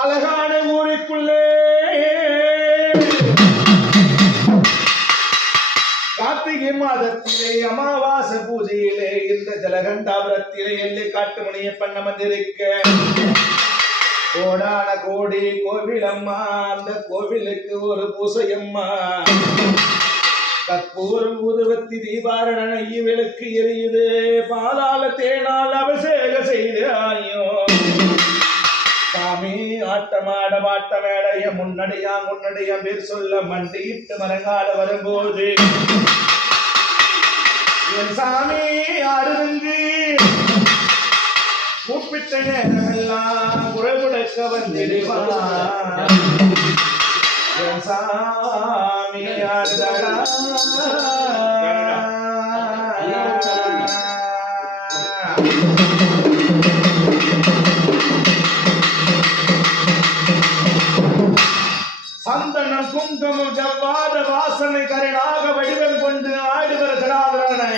அழகான ஊருக்குள்ளே. கார்த்திகை மாதத்திலே அமாவாச பூஜையிலே இந்த ஜலகண்டாபுரத்திலே எள்ளு காட்டு மணியை பண்ண வந்திருக்க கோடான கோடி கோவிலம்மா அந்த கோவிலுக்கு ஒரு பூசையம்மா. கற்பூரம் ஊதுவத்தி தீபாரண விளக்கு எரியுது. பாலால தேனால் அபிஷேக செய்து ஆயோ சாமி ஆட்டமாட மாட்ட மேடைய முன்னடியா முன்னடியா பேர் சொல்ல மண்டியிட்டு மரங்கால வரும்போது. என் சாமி அருந்து கூப்பிட்ட நேரமெல்லாம் குரல் கொடுக்க என் சாமி ஆடுதடா you. குங்குமம் ஜவ்வாத வாசனை கரடாக வடிவம் கொண்டு ஆடுகிற ஜடாதரனை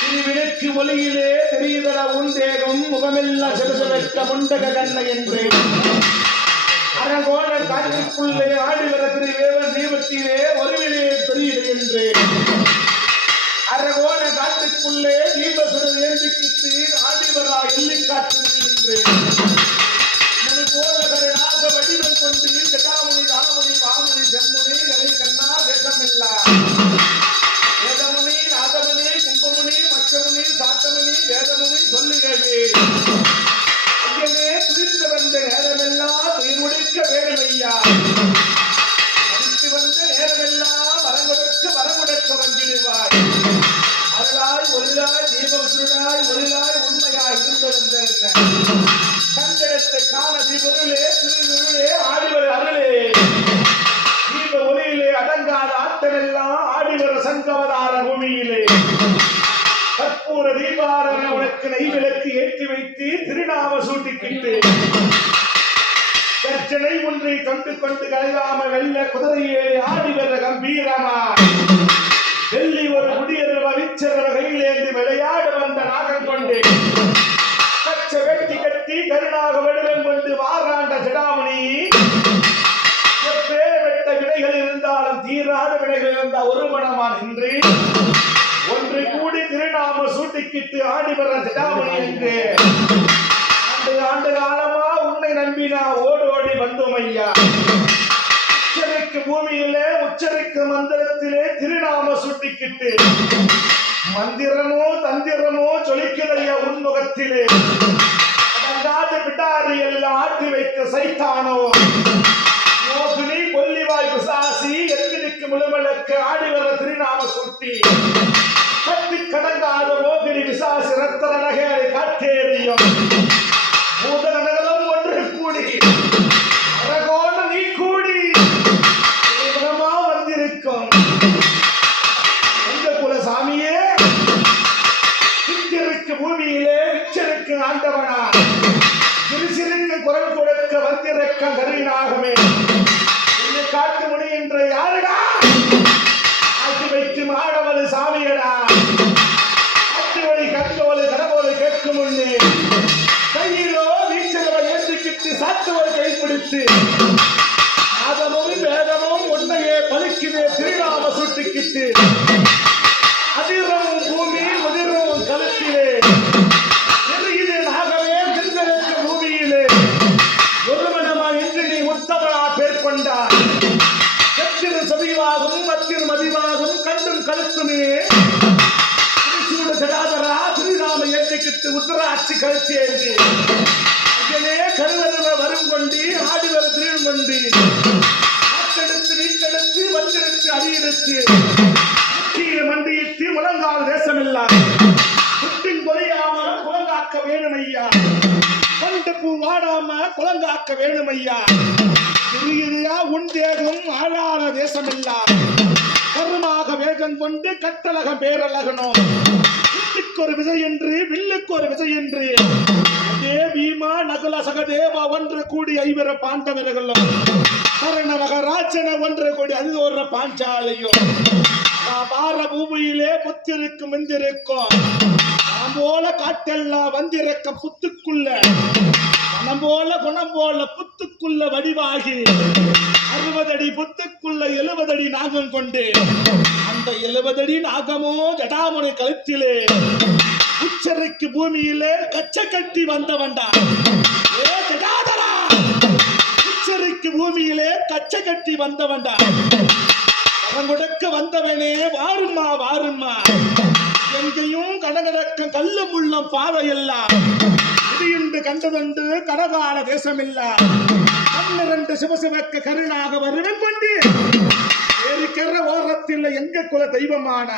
திருவிளக்கு ஒளியிலே தெரியுதல உன் தேகம் முகமெல்லாம் சிவசமைக்க முண்டக கண்ணை என்று. அரகோண காற்றுக்குள்ளே ஆடுகிற திருவேவன் தீபத்திலே ஒருவிலே தெரியுது என்று. அரகோண காட்டுக்குள்ளே தீபசுரன் ஏந்திக்கிட்டு ஆடிவரா எள்ளி காற்று என்று போல வடிவன் கொண்டு கட்டாமணி ராமணி வாமுனி செம்முனி கலை கண்ணா வேதமில்லா. கற்பூர தீபாரண உனக்கு நெய்விளக்கு ஏற்றி வைத்து திருநாம சூட்டிக்கிட்டு கர்ச்சனை ஒன்றை கண்டு கொண்டு கலையாம வெள்ள குதிரையே ஆடி வர கம்பீரமா. வெள்ளி ஒரு குடியரவ விச்சரவ கையிலேந்து விளையாட வந்த நாகம் கொண்டு கட்டி வெட்டி கட்டி கருணாக வடிவம் கொண்டு வாராண்ட ஜடாமணி. வெட்ட விடைகள் இருந்தாலும் தீராத விடைகள் இருந்தால் ஒரு மனமா நின்று. திருநாம சூட்டிக்கிட்டு ஆடி வர ஜடாமணி என்று. ஆண்டு ஆண்டு காலமா உன்னை நம்பினா ஓடு ஓடி வந்தோம் ஐயா. உச்சரிக்கு பூமியிலே உச்சரிக்கு மந்திரத்திலே திருநாம சுட்டிக்கிட்டு. மந்திரமோ தந்திரமோ சொலிக்குதையா உன்முகத்திலே அடங்காத பிட்டாரி எல்லாம் ஆட்டி வைக்க சைத்தானோ. மோகினி கொல்லிவாய் பிசாசி எத்தினிக்கு முழுமலுக்கு ஆடி வர திருநாம சுட்டி. கடங்காத மோகினி விசாசி ரத்தன நகையை காட்டேறியும் வந்தெடுத்து அடியெடுத்து மண்டியிட்டு முழங்கால் தேசமில்லாம் புட்டின் கொலையாம குழங்காக்க வேணுமையா? கண்டு பூ வாடாம குலங்காக்க வேணுமையா? திருயிரியா உன் தேகம் ஆளான தேசமில்லாம் கருமாக வேகம் கொண்டு கட்டழக பேரழகனோ? ஒரு விசை என்று வில்லுக்கு ஒரு விசை என்று அதே பீமா நகுல சகதேவா ஒன்று கூடி ஐவர பாண்டவர்களும். கரண மகராஜன ஒன்று கோடி அது ஒரு பாஞ்சாலையும். நாம் பார பூமியிலே புத்திருக்கும் வந்திருக்கும் நாம் போல காட்டெல்லாம் வந்திருக்க புத்துக்குள்ள. மனம் போல குணம் போல புத்துக்குள்ள வடிவாகி. அறுபதடி புத்துக்குள்ள எழுபதடி நாகம் கொண்டு. அந்த எழுபதடி நாகமோ ஜடாமுனை கழுத்திலே. உச்சரைக்கு பூமியிலே கச்ச கட்டி வந்தவன்டா. உச்சரைக்கு பூமியிலே கச்சை கட்டி வந்தவன்டா. அவங்குடக்க வந்தவனே வாரும்மா வாரும்மா. எங்கேயும் கடகடக்க கல்ல முள்ளம் பாதையெல்லாம் இடியுண்டு கண்டதுண்டு கடகால தேசமில்ல. பன்னிரண்டு சிவசிவக்க கருணாக வருவன் கொண்டு. ஏரிக்கர ஓரத்தில் எங்க குல தெய்வமான?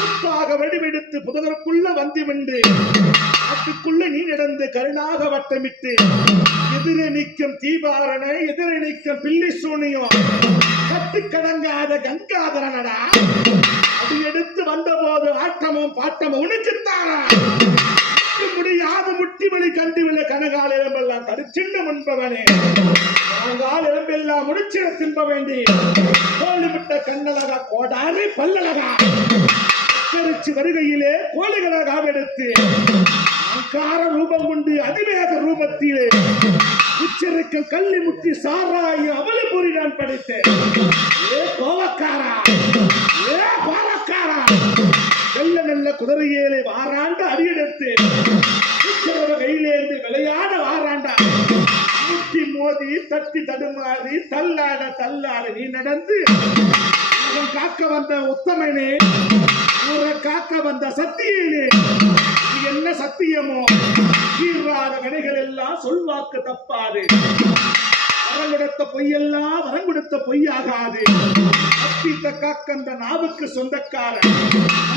புத்தாக வடிவெடுத்து புதருக்குள்ள வந்து வென்று அதுக்குள்ள நீ நடந்து கருணாக வட்டமிட்டு எதிரே நிற்கும் தீபாரணை எதிரே நிற்கும் பில்லி சூனியம் கட்டு கடங்காத கங்காதரனடா. அது எடுத்து வந்தபோது ஆட்டமும் பாட்டமும் உனக்குத்தானா? முடியாத முட்டி வழி கண்டு விழ கனகால எலும்பெல்லாம் தடுச்சின்ன முன்பவனே கனகால எலும்பெல்லாம் முடிச்சிட தின்ப வேண்டி கோழிமிட்ட கண்ணழகா கோடாரி பல்லழகா. கரிச்சு வருகையிலே கோழிகளாக ஆவெடுத்து அங்கார ரூபம் கொண்டு அதிவேக ரூபத்திலே உச்சரிக்க கள்ளி முத்தி சாராய் அவளை கூறி நான் படித்தேன். ஏ கோவக்காரா? ஏ கோவக்காரா வெள்ள நல்ல குதிரையேலை வாராண்டு அடியெடுத்து உச்சரவ கையிலேந்து விளையாட வாராண்டா? முட்டி மோதி தட்டி தடுமாறி தள்ளாட தள்ளாட நீ நடந்து அவன் காக்க வந்த உத்தமனே ஊரை காக்க வந்த சத்தியனே என்ன சத்தியமோ? தீர்வாத வினைகள் எல்லாம் சொல்வாக்கு தப்பாது. வரம் கொடுத்த பொய்யெல்லாம் வரம் கொடுத்த பொய்யாகாது. அப்பித்த காக்க அந்த நாவுக்கு சொந்தக்காரன்.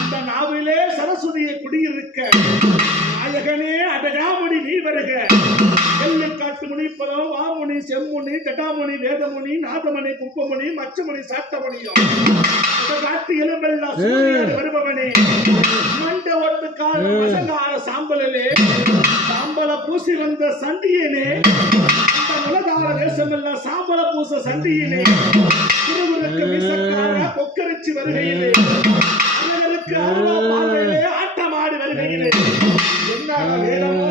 அந்த நாவிலே சரஸ்வதியை குடியிருக்க. நாயகனே அடகாமணி நீ வருக. எல்லு காட்டு முனி பலம் வாமுனி செம்முனி ஜட்டாமுனி வேதமுனி நாதமணி குப்பமுனி மச்சமுனி சாட்டமணியும் இந்த காட்டு சூரியன் வருபவனே. மண்ட ஒட்டுக்கார வசங்கார சாம்பலிலே. சாம்பல பூசி வந்த சண்டியனே உலகார தேசமெல்லாம் சாம்பல பூச சண்டியிலே. விசக்கார கொக்கரிச்சு வருகையிலே. அழகருக்கு அருளா ஆட்டமாடி வருகையிலே. என்ன வேதமோ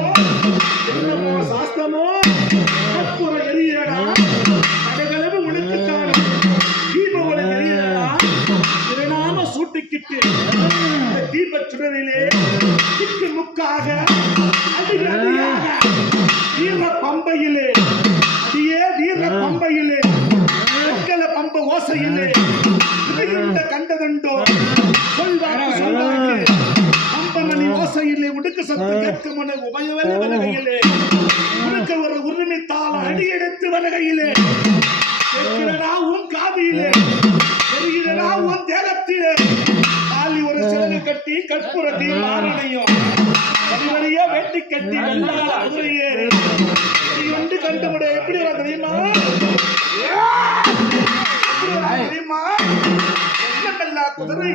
சாஸ்திரமோ? எரியடா கடகளவு உனக்கு காணும் தீபவள எரியடா திருநாம சூட்டிக்கிட்டு தீப சுடரிலே முக்காக அடிக அடியாக தீப பம்பையிலே சத்தம் கேட்கும் முன உபயவல வலகையிலே. உனக்கு ஒரு உரிமை தாள அடி எடுத்து வலகையிலே. கேட்கிறடா உன் காதியிலே. தெரிகிறடா உன் தேகத்திலே. தாலி ஒரு சிறகு கட்டி கற்பூரத்தி மாரணையும். வழிவழியா வெட்டி கட்டி ஒன்று கண்டுபிட எப்படி வர தெரியுமா? தெரியுமா? குதிரை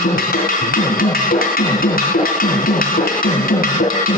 Thank you.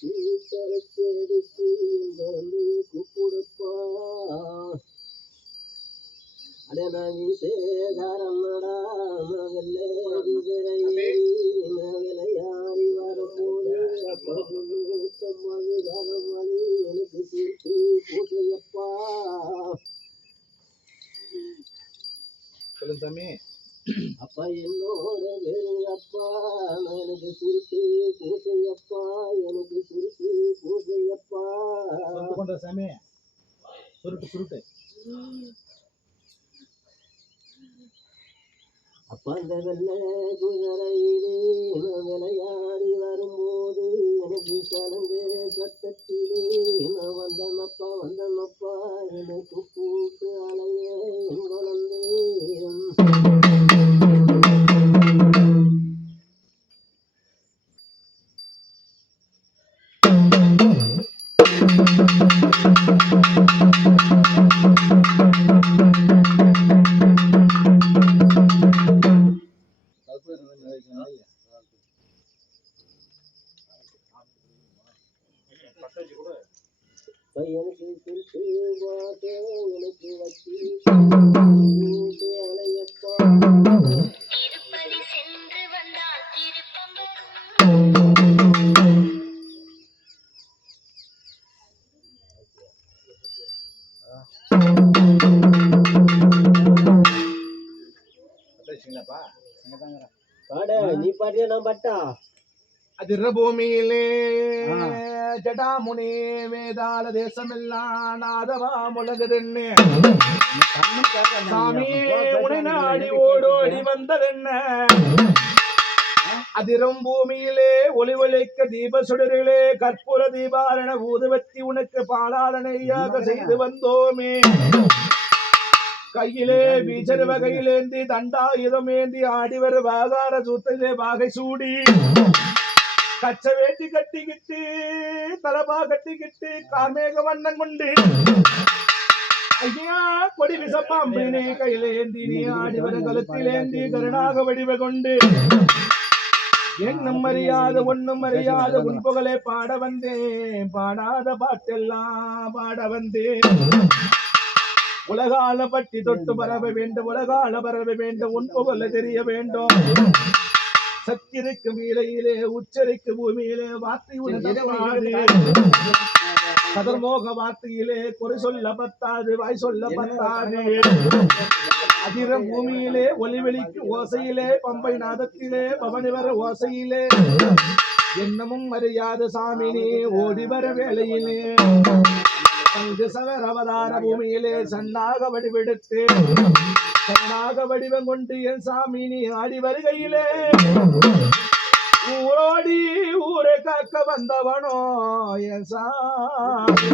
Thank you. கொண்ட சாமி. சுருட்டு சுருட்டு. அப்பா குதிரையிலே விளையாடி வரும்போது எனக்கு கலந்து சத்தத்திலே நான் வந்தனப்பா வந்தனப்பா எனக்கு கூட்டு அலையே என் குழந்தை நீ பாட்டியா நான் பட்டா? அதிரபூமியிலே ஜடாமுனி வேதாள தேசமெல்லாம் நாதவா முழகுதென்ன சாமியே உனை நாடி ஓடோடி வந்ததென்ன? அதிரும் பூமியிலே ஒளி ஒளிக்க தீப சுடரிலே கற்பூர தீபாரண ஊதுவத்தி உனக்கு பாலாளனையாக செய்து வந்தோமே. கையிலே வீச்சர் வகையிலேந்தி தண்டாயுதமேந்தி ஆடி வரும் வாகார சூத்திலே வாகை சூடி. கச்ச வேட்டி கட்டிக்கிட்டு தலபா கட்டிக்கிட்டு கார்மேக வண்ணம் கொண்டு. ஐயா கொடி விசப்பாம்பினே கையிலேந்தி நீ ஆடி வர கழுத்திலேந்தி கருணாக வடிவ கொண்டு என்னும் அறியாத ஒண்ணும் அறியாத உன் புகழே பாட வந்தேன். பாடாத பாட்டெல்லாம் பாட வந்தேன். உலகால பட்டி தொட்டு பரவ வேண்டும் உலகால பரவ வேண்டும் உன் புகழ தெரிய வேண்டும். சத்திருக்கு வீலையிலே உச்சரிக்கு பூமியிலே வார்த்தை உணர்ந்தாது கதர்மோக வார்த்தையிலே குறை சொல்ல பத்தாது வாய் சொல்ல பத்தாது. அதிரம் பூமியிலே ஒலிவெளிக்கு ஓசையிலே பம்பை நாதத்திலே பவனிவர ஓசையிலே. என்னமும் அறியாத சாமினி ஓடி வர வேளையிலே. அங்கு சவர் அவதார பூமியிலே சன்னாக வடிவெடுத்து சன்னாக வடிவம் கொண்டு என் சாமினி ஆடி வருகையிலே. ஊரோடி ஊரை காக்க வந்தவனோ என் சாமி.